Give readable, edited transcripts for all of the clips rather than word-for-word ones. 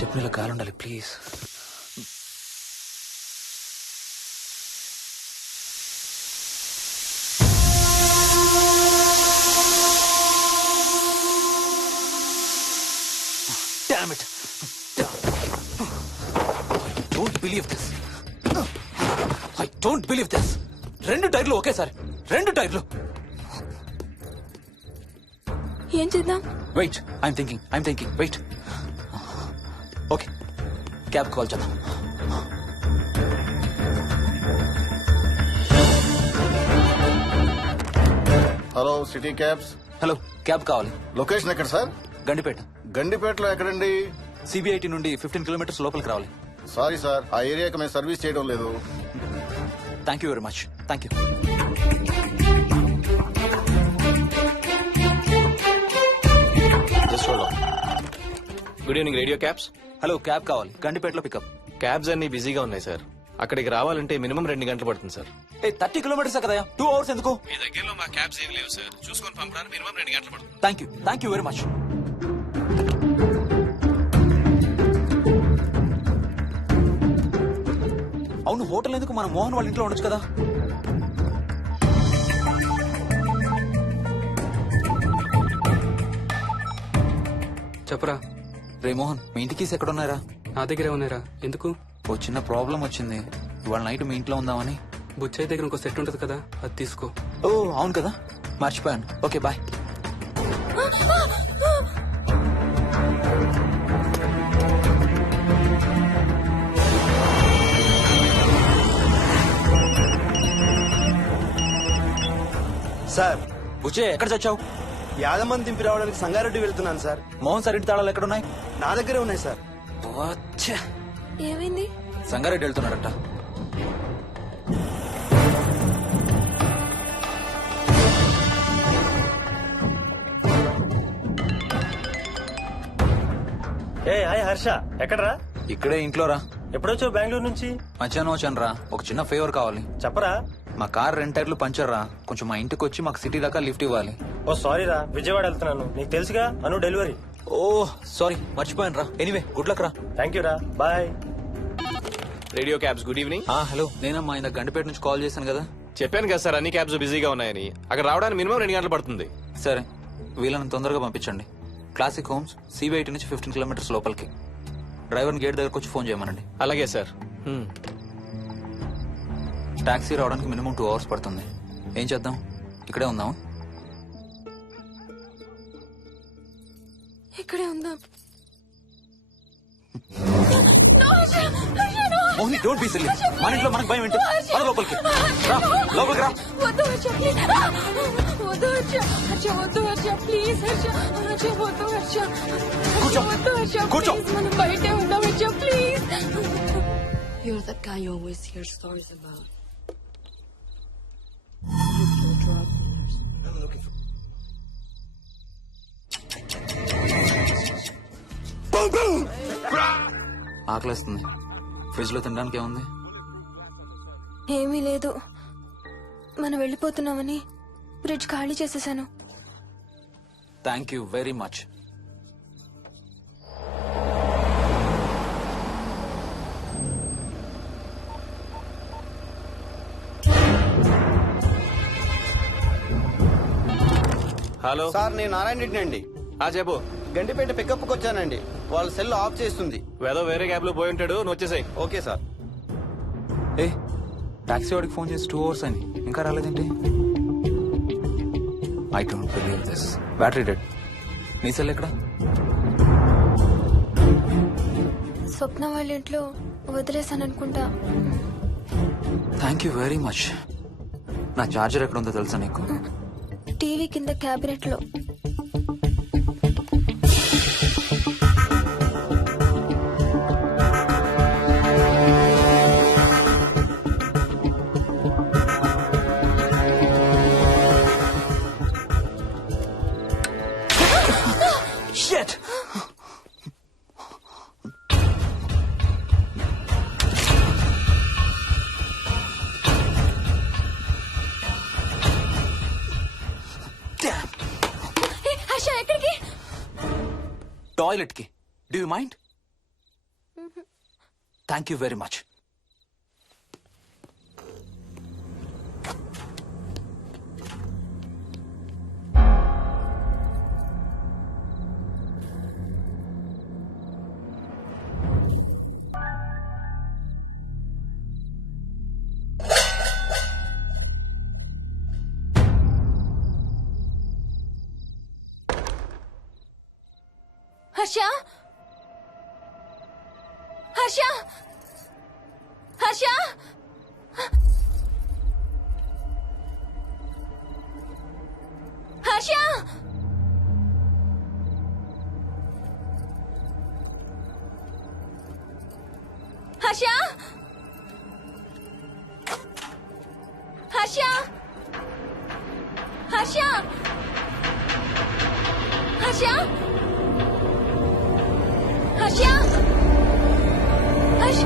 చెప్పిన కాలు ఉండాలి please. Damn it. I don't believe this. రెండు టైర్లు ఒకేసారి, రెండు టైర్లు. ఏం చేద్దాం? Wait, I'm thinking. Wait. Okay, cab call చేద్దాం. Hello, city cabs. Hello, cab కావాలి. లొకేషన్ ఎక్కడ సార్? గండిపేట. గండిపేటలో ఎక్కడండి? సిబిఐటి నుండి 15 కిలోమీటర్స్ లోపలికి రావాలి. సారీ సార్, ఆ ఏరియాకి మేము సర్వీస్ చేయడం లేదు. Thank you very much. Thank you. Good evening radio cabs. Hello, cab కావాలి. గండిపేటలో పికప్. క్యాబ్స్ అన్ని బిజీగా ఉన్నాయి సార్. అక్కడికి రావాలంటే మినిమం 2 గంటలు పడుతుంది సార్. 30 కిలోమీటర్స్ కదా, 2 అవర్స్ ఎందుకు? మీ దగ్గరలో మా క్యాబ్స్ ఏం లేవు సార్. చూసుకొని పంపడానికి మినిమం 2 గంటలు పడుతుంది. Thank you very much. అవును, హోటల్ ఎందుకు? మన మోహన్ వాళ్ళ ఇంట్లో ఉండొచ్చు కదా. చెప్పరా. రే మోహన్, మీ ఇంటి కీస్ ఎక్కడ ఉన్నారా? నా దగ్గరే ఉన్నారా? ఎందుకు? ఓ చిన్న ప్రాబ్లం వచ్చింది. ఇవాళ నైట్ మీ ఇంట్లో ఉందామని. బుచ్చయ్య దగ్గర ఇంకో సెట్ ఉంటది కదా, అది తీసుకో. ఓ అవును కదా, మర్చిపోయాను. Okay bye. సార్, బుచ్చే, ఎక్కడ చచ్చావు? యాదమ్మని దింపి రావడానికి సంగారెడ్డి వెళ్తున్నాను సార్. మోహన్ సార్ ఇంటి తాళాలు ఎక్కడున్నాయి? నా దగ్గరే ఉన్నాయి సార్. ఏమైంది? సంగారెడ్డి వెళ్తున్నాడట. హాయ్ హర్ష, ఎక్కడరా? ఇక్కడే ఇంట్లో రా. ఎప్పుడొచ్చావు బెంగళూరు నుంచి? మధ్యాహ్నం వచ్చాను రా. ఒక చిన్న ఫేవర్ కావాలి. చెప్పరా. మా కార్ 2 టైర్లు పంచర్ రా. కొంచెం మా ఇంటికి వచ్చి మాకు సిటీ దాకా లిఫ్ట్ ఇవ్వాలి. ఓ సారీ రా, విజయవాడ వెళ్తున్నాను. నీకు తెలుసుగా, అను డెలివరీ. ఓ సారీ, మర్చిపోయాను రా. ఎనీవే, గుడ్ లక్ రా. థ్యాంక్ యూ రా, bye. Radio cabs, good evening. Hello, నేనమ్మా ఇంత గండిపేట నుంచి కాల్ చేశాను కదా. చెప్పాను కదా సార్, అన్ని క్యాబ్స్ బిజీగా ఉన్నాయని. అక్కడ రావడానికి మినిమం 2 గంటలు పడుతుంది. సరే, వీళ్ళని తొందరగా పంపించండి. క్లాసిక్ హోమ్స్, సిబిఐటి నుంచి 15 కిలోమీటర్స్ లోపలికి. డ్రైవర్ని గేట్ దగ్గరకు వచ్చి ఫోన్ చేయమనండి. అలాగే సార్. టాక్సీ రావడానికి మినిమం 2 అవర్స్ పడుతుంది. ఏం చేద్దాం? ఇక్కడే ఉందాం. ఇక్కడే ఉందాం. Only don't be silly. మన ఇంట్లో మనకు భయం ఏంటి? మన లోపలికి రా, లోపలికి రా. వద్దు హర్ష, ప్లీజ్. వద్దు హర్ష, హర్ష వద్దు హర్ష, ప్లీజ్ హర్ష, హర్ష వద్దు హర్ష. కూర్చో, వద్దు హర్ష, కూర్చో. ప్లీజ్, మనం బయటే ఉందాం Harsha, please. You're that guy you always hear stories about. Looking for drug dealers. I'm looking for... ఆకలేస్తుంది. ఫ్రిడ్జ్ లో తినడానికి ఏముంది? ఏమీ లేదు. మనం వెళ్ళిపోతున్నామని ఫ్రిడ్జ్ ఖాళీ చేసేసాను. Thank you very much. Hello sir, నేను నారాయణ రెడ్డి అండి. చెప్పు. గండిపేట పికప్కి వచ్చానండి. వాళ్ళ సెల్ ఆఫ్ చేస్తుంది. వేరే క్యాబ్ లో పోయి ఉంటాడు, నువ్వు వచ్చేసాయి. Okay sir. ఏ, టాక్సీ వాడికి ఫోన్ చేసి 2 అవర్స్ అని ఇంకా రాలేదేంటి? I don't believe this. Battery dead. నీ సెల్ ఎక్కడ? స్వప్న వాళ్ళ ఇంట్లో వదిలేసాను అనుకుంటా. Thank you very much. నా చార్జర్ ఎక్కడ ఉందో తెలుసా నీకు? టీవీ కింద క్యాబినెట్ లో. Shit! హర్ష ఎక్కడికి? టాయిలెట్ కి. Do you mind? Thank you very much. Harsha Harsha Harsha Harsha Harsha Harsha Harsha Harsha Harsha Harsha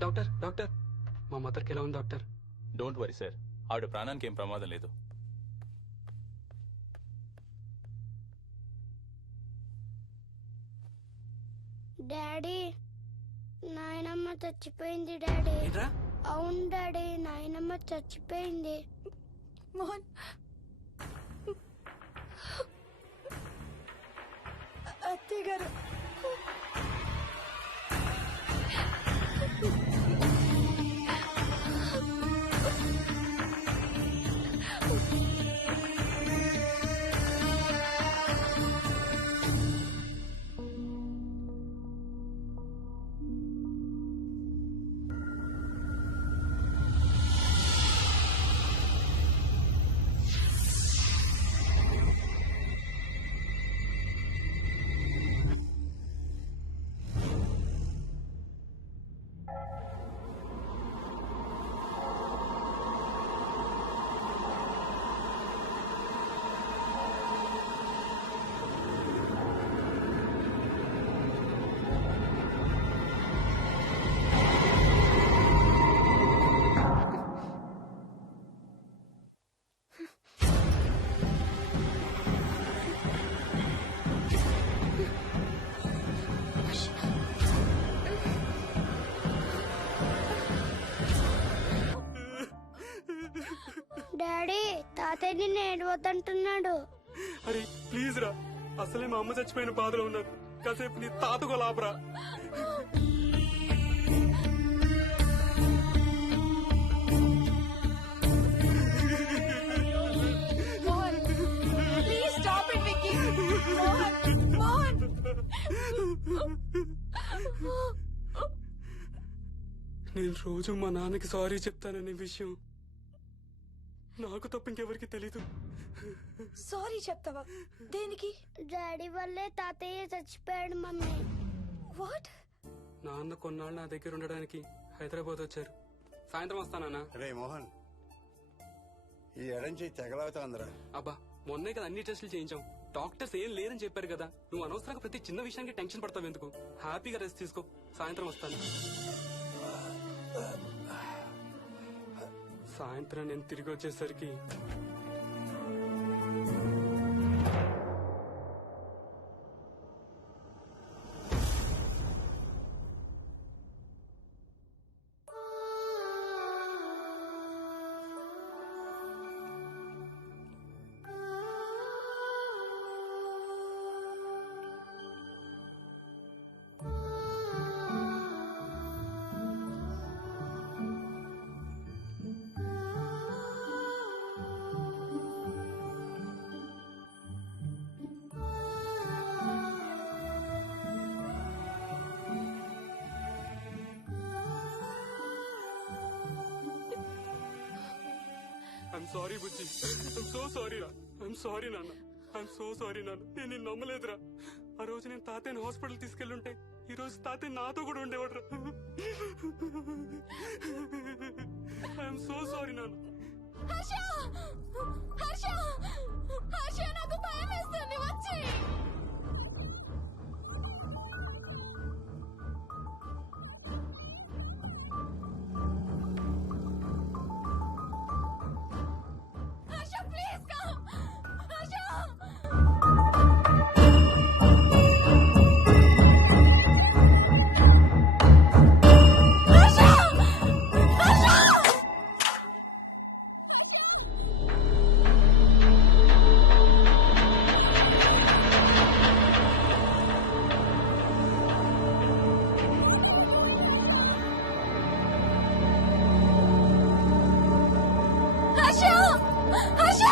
doctor doctor మా మదర్కి ఎలా ఉంది డాక్టర్? డోంట్ వరీ సార్, ఆవిడ ప్రాణానికి ఏం ప్రమాదం లేదు. డాడీ, నాయనమ్మ చచ్చిపోయింది డాడీ. ఏంట్రా? అవును డాడీ, నాయనమ్మ చచ్చిపోయింది. మోహన్ అత్తయ్య గారు డాడీ, తాతయ్య నిన్ను ఏడవద్దంటున్నాడు. అరే ప్లీజ్ రా, అసలే మా అమ్మ చచ్చిపోయిన బాధలో ఉన్నారు. కాసేపు నీ తాతకు లాభరా. Mohan please stop it Vicky. Mohan Mohan నేను రోజు మా నాన్నకి సారీ చెప్తాననే విషయం నాకు తప్ప ఇంకెవరికి తెలీదు. సారీ చెప్తావా? దేనికి? డాడీ వల్లే తాతయ్య చచ్చిపోయాడు మమ్మీ. వాట్? నాన్న కొన్నాళ్ళు నా దగ్గర ఉండడానికి హైదరాబాద్ వచ్చారు. సాయంత్రం వస్తానా? రే మోహన్, ఈ ఎడంచి తెగలవుతాందిరా. అబ్బా మొన్నే కదా అన్ని టెస్టులు చేయించాం. డాక్టర్స్ ఏం లేదని చెప్పారు కదా. నువ్వు అనవసరంగా ప్రతి చిన్న విషయానికి టెన్షన్ పడతావు ఎందుకు? హ్యాపీగా రెస్ట్ తీసుకో. సాయంత్రం వస్తాను. సాయంత్రం నేను తిరిగి వచ్చేసరికి I'm sorry Bujji, I'm so sorry రా, ఐఎమ్ సారీ నాన్న, ఐఎమ్ సో సారీ నాన్న. నేను నిన్ను నమ్మలేదురా. ఆ రోజు నేను తాతయ్యని హాస్పిటల్ తీసుకెళ్ళుంటే ఈ రోజు తాతయ్య నాతో కూడా ఉండేవాడు రా. ఐఎమ్ సో సారీ నాన్న. హర్ష హర్ష హర్ష నాకు భయం వేస్తుంది వచ్చి హర్ష ప్లీజ్ కమ్ హర్ష హర్ష హర్ష